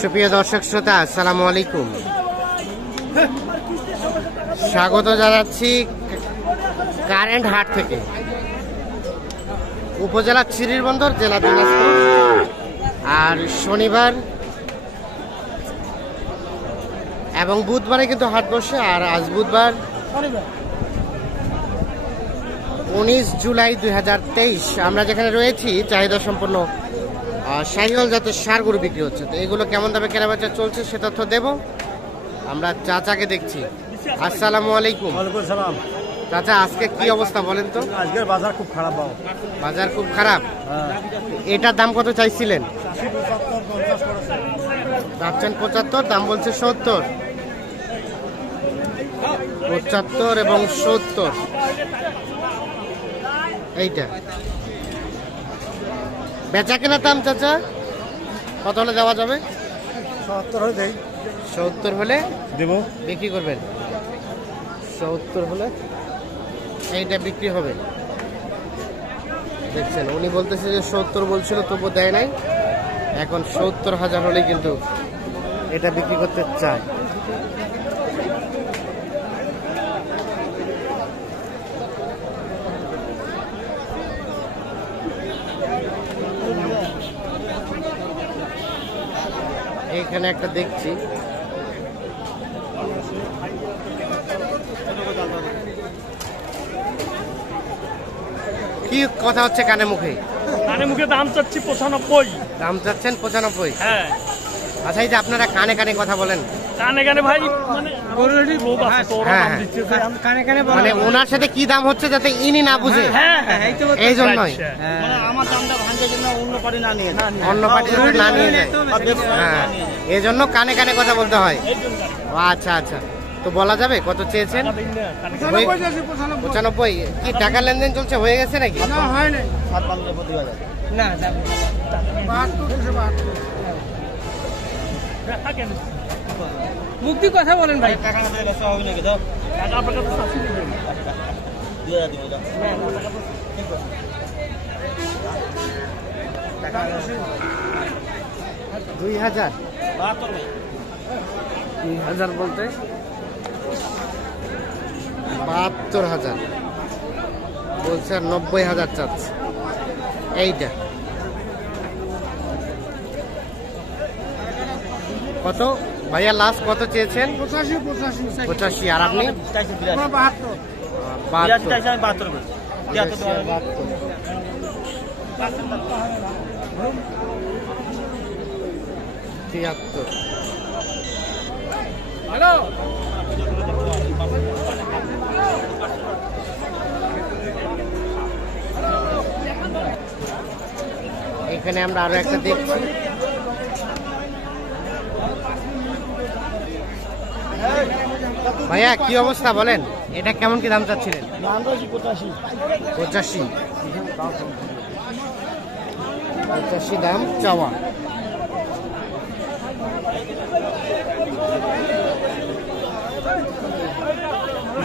সুপ্রিয় দর্শক শ্রোতা, আসসালামু আলাইকুম। স্বাগত জানাচ্ছি কারেন্ট হাট থেকে, উপজেলা শ্রীবন্দর, জেলা দিনাজপুর। আর শনিবার এবং বুধবারে কিন্তু হাট বসে। আর আজ বুধবার 19 জুলাই 2023। আমরা যেখানে রয়েছি চাহিদা সম্পন্ন শাহিওয়াল জাতের ষাঁড় গরু বিক্রি হচ্ছে। তো এগুলো কেমন দামে কেনাবেচা চলছে সে তথ্য দেব। আমরা চাচাকে দেখছি। আসসালামু আলাইকুম। ওয়ালাইকুম সালাম। চাচা, আজকে কি অবস্থা বলেন তো? আজকের বাজার খুব খারাপ। বাজার খুব খারাপ। এটার দাম কত চাইছিলেন? চাচ্ছেন 75, দাম বলছে 70। 75 এবং 70। এইটা বেচা কেনার দাম চাচা কত হলে দেওয়া যাবে? 70 হলে দেই। 70 হলে দেব, বিক্রি করবেন? 70 হলে এইটা বিক্রি হবে। দেখছেন, উনি বলতেছে যে 70 বলছিল, তবু দেয় নাই। এখন 70,000 হলেই কিন্তু এটা বিক্রি করতে চায়। এখানে একটা দেখছি, কি কথা হচ্ছে কানে মুখে? কানে মুখে দাম চাচ্ছি 95। দাম চাচ্ছেন 95? হ্যাঁ। আচ্ছা, এই যে আপনারা কানে কানে কথা বলেন, কানে কানে ভাই, মানে লোক আছে তো ওরা দাম দিচ্ছে, কানে কানে মানে ওনার সাথে কি দাম হচ্ছে যাতে ইনি না বুঝে, হ্যাঁ এই জন্যই মানে আমার দামটা ভাঙার জন্য অন্য পার্টি না নিয়ে অন্য পার্টি না নিয়ে যায়। হ্যাঁ, এই জন্য কানে কানে কথা বলতে হয়। ও আচ্ছা আচ্ছা, তো বলা যাবে কত চেয়েছেন? 95। কি টাকা লেনদেন চলছে, হয়ে গেছে নাকি? না, হয় নাই। 7-15 প্রতি হাজার না, 72 মুক্তি কথা বলেন ভাই। টাকা না দিলে সব হবে নাকি? দাও টাকা আপনার কাছে আছে কি? 2000 দিব। দাও টাকা 2000। 2000 বলতে 72,000 বলছে, আর 90,000 চাচ্ছে। এইটা কত ভাইয়া, লাস্ট কত চেয়েছেন? 85। আর আপনি? 72। হ্যালো, এখানে আমরা আরো একটা দেখছি। ভাইয়া কি অবস্থা বলেন, এটা কেমন কি দাম চাচ্ছিলেন? 85 দাম চাওয়া।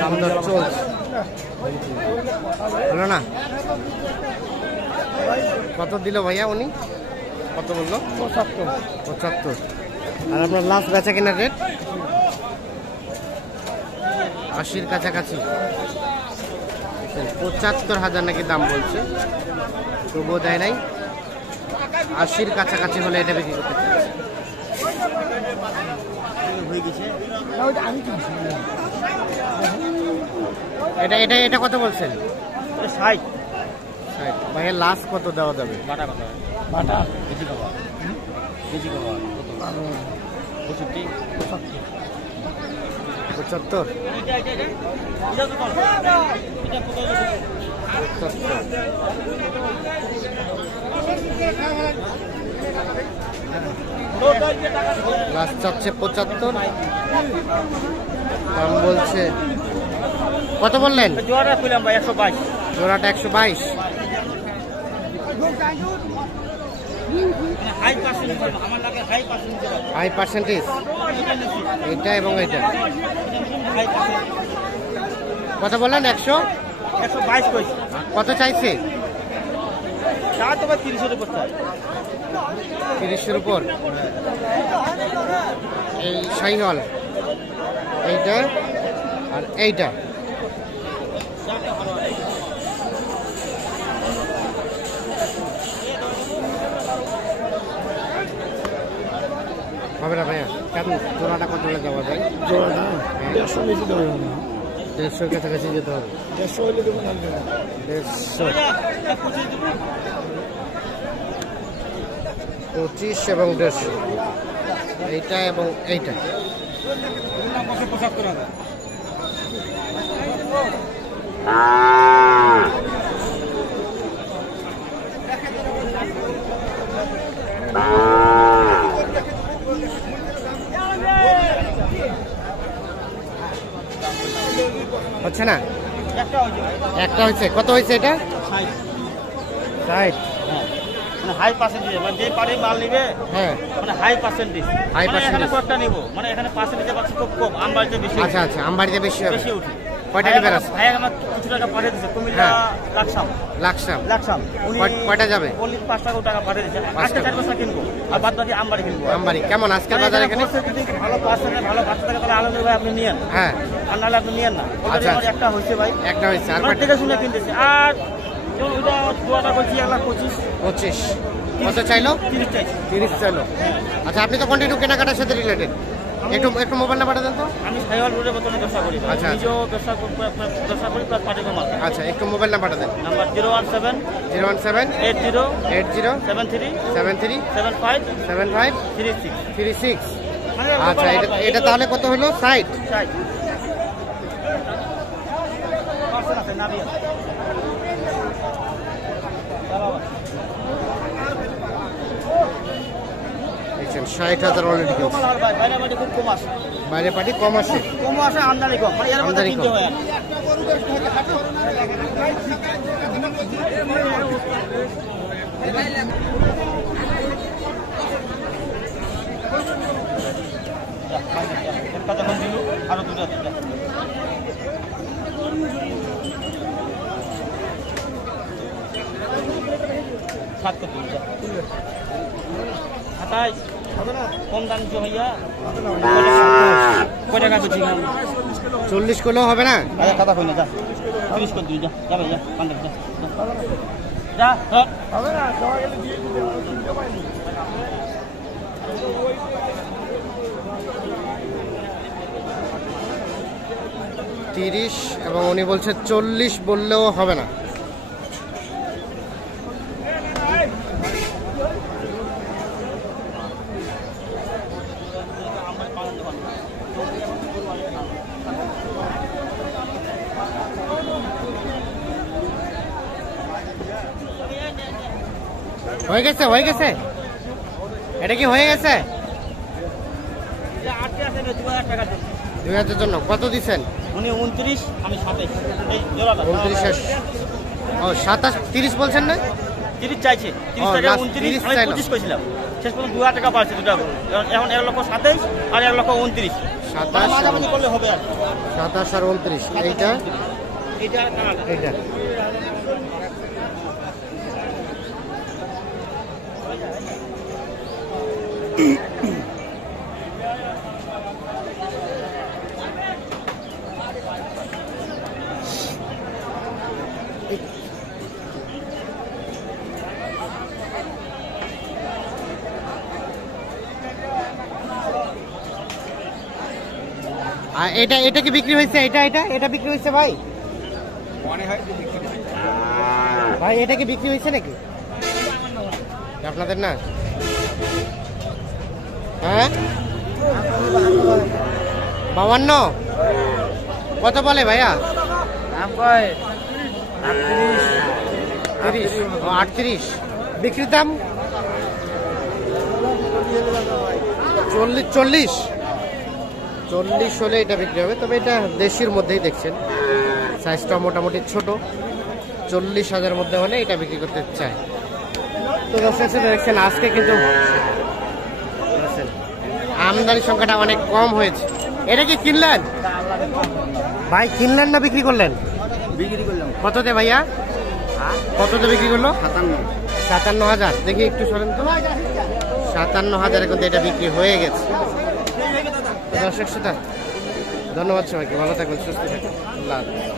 দাম দর চলছে, হলো না? কত দিল ভাইয়া উনি? কত বললো? 75। আর আপনার লাস্ট বেচা কেনার রেট 80-র কাছাকাছি। 75,000 নাকি দাম বলছে, তবুও দেয় নাই। 80-র কাছাকাছি হলে এটা বিক্রি করতে চাচ্ছে। এটা এটা এটা কত বলছেন? 60। ভাইয়া লাস্ট কত দেওয়া যাবে? বাটা কত? বাটা বেশি কত? বেশি কত? 75। লাস্ট চাচ্ছে 75, দাম বলছে কত বললেন? জোড়া খুলাম ভাই 122। জোড়াটা 122। হাই পার্সেন্টেজ এটা এবং এটা। কত বললেন? 122 কত চাইছে? 30 করতে হয়। 30-এর উপর। এই শাহিওয়াল এইটা আর এইটা। হবে না ভাইয়া? কেমন জোড়াটা কত হলে দেওয়া যায়? জোড়াটা 150 বেশি দেওয়া যাবে না। 150-এর কাছাকাছি যেতে হবে। 150 হলে দেবো না। 150, 25 এবং 150, এইটা এবং এইটা। হচ্ছে না? একটা হয়েছে। কত হয়েছে এটা? 60। মানে হাই পার্সেন্টেজ, মানে যে পারে মাল নিবে হ্যাঁ, মানে হাই পার্সেন্টেজ। হাই মানে এখানে পার্সেন্টেজ। কয়েকটা নিব, মানে এখানে পার্সেন্টেজে পাচ্ছি খুব কম, আমবাড়িতে বেশি। আচ্ছা আচ্ছা, আমবাড়িতে বেশি হবে। বেশি উঠে। কয়টা নিবেন আছে? ভাই আমার কিছু টাকা পাঠিয়ে দিচ্ছে কুমিল্লা হ্যাঁ। লাকসাম। লাকসাম। উনি কয়টা যাবে? only 5 টাকা পাঠিয়ে দিচ্ছে। 5 আজকে টাকা। 4 বস্তা কিনবো আর বাদ বাকি আমবাড়ি কিনবো। আমবাড়ি কেমন আজকের বাজার এখানে? বলছে যদি ভালো পার্সেন্টে ভালো 5 টাকা তাহলে আলমগীর ভাই আপনি নিয়েন, হ্যাঁ, আর নাহলে আপনি নিয়েন না। আচ্ছা, আমার একটা হয়েছে ভাই, একটা হয়েছে। আর আমার কয়টা? দেখে শুনে কিনতেছি। আর যেমন ওইটা দুয়াটা করছি 1,25,000। 25। কত চাইলো? 30 চাইছি। 30 চাইলো। আচ্ছা, আপনি তো কন্টিনিউ কেনাকাটার সাথে রিলেটেড। একটু মোবাইল নাম্বারটা দেন তো। আমি সাইওয়াল রোডের বর্তমানে ব্যবসা করি। আচ্ছা, নিজেও ব্যবসা করি প্লাস পার্টিকে মাল। আচ্ছা, একটু মোবাইল নাম্বারটা দেন। নাম্বার 017 017 80 80 73 73 75 75 36। 36। আচ্ছা, এটা তাহলে কত হলো? 60। আছে নাবিয়া। দেখছেন 60,000 অলরেডি কিনছে। কমাল আর ভাই, বাইরে বাড়ি খুব কম আসে। বাইরে পার্টি কম আসে। কম আসে, আমদানি কম। মানে এর মধ্যে আমদানি কিনতে কম। হয় আর একটা যখন দিল আরো দুটো দিল। সাত কত দিল? 27 কম দাম দিচ্ছে ভাইয়া। কয় টাকা করছি? 40 কিলো হবে না? আচ্ছা, কথা কই না, যা 30 করে দিই, যা যা ভাইয়া, 15 যা যা হ্যাঁ। 30 এবং উনি বলছে 40 বললেও হবে না। হয়ে গেছে, হয়ে গেছে। এটা কি হয়ে গেছে? 2000 জন্য কত দিচ্ছেন? উনি 29, আমি 27। এই জোড়াটা 29। ও 27, 30 বলছেন না? 30 চাইছে। 30 ও, টাকা last 29, 30 আমি চাইলো। 25 কইছিলাম। শেষ পর্যন্ত 2,000 টাকা বাড়ছে দুটা করে। এখন 1,27,000 আর 1,29,000। 27 মাঝামাঝি করলে হবে আর 27 আর 29। এইটা এইটা আর কানাডা। এইটা আর এটা কি বিক্রি হয়েছে? এটা বিক্রি হয়েছে ভাই? ভাই এটা কি বিক্রি হয়েছে নাকি আপনাদের? না, হ্যাঁ 52। কত বলে ভাইয়া? 30, 38। বিক্রির দাম 40 হলে এটা বিক্রি হবে। তবে এটা দেশির মধ্যেই দেখছেন, সাইজটা মোটামুটি ছোট। 40,000 মধ্যে হলে এটা বিক্রি করতে চায়। তো দর্শক দেখছেন আজকে কিন্তু আমদানির সংখ্যাটা অনেক কম হয়েছে। এটা কি কিনলেন ভাই? কিনলেন না বিক্রি করলেন? বিক্রি করলাম। কততে ভাইয়া? কততে বিক্রি করলো? 57,000। দেখি একটু সরেন তো। 57,000 কিন্তু এটা বিক্রি হয়ে গেছে। তো দর্শক শ্রোতা, ধন্যবাদ সবাইকে, ভালো থাকবেন, সুস্থ থাকবেন, আল্লাহ হাফেজ।